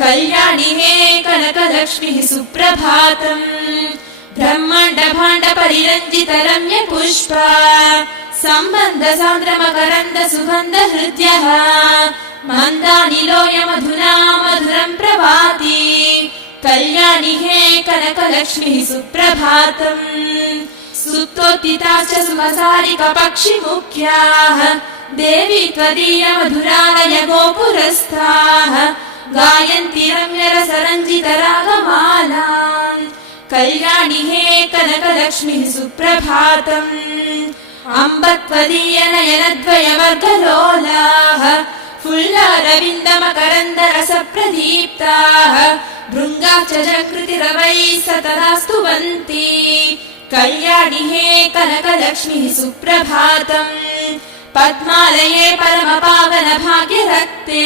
कल्याणि हे कनकलक्ष्मीः सुप्रभातम् ब्रह्माण्ड भाण्ड परिरञ्जित रम्य पुष्पा सम्बन्ध सान्द्र मकरन्द सुगन्ध हृद्यः मन्दानिलोय मधुना मधुरं प्रभाति कल्याणि हे कनकलक्ष्मीः सुप्रभातम् सुप्तोत्थिताश्च सुमसारिक पक्षिमुख्याः देवी त्वदीय मधुरालय गोपुरस्थाः गायन्ति रम्यरसरञ्जित रागमालाम् कल्याणि हे कनकलक्ष्मीः सुप्रभातम् अम्ब त्वदीय नयनद्वयवर्गलोलाः फुल्लारविन्दमकरन्द रसप्रदीप्ताः भृङ्गाश्च जकृतिरवैः सततास्तु वन्ति कल्याणि हे कनकलक्ष्मीः सुप्रभातम् पद्मालये परमपावन भाग्यरक्ते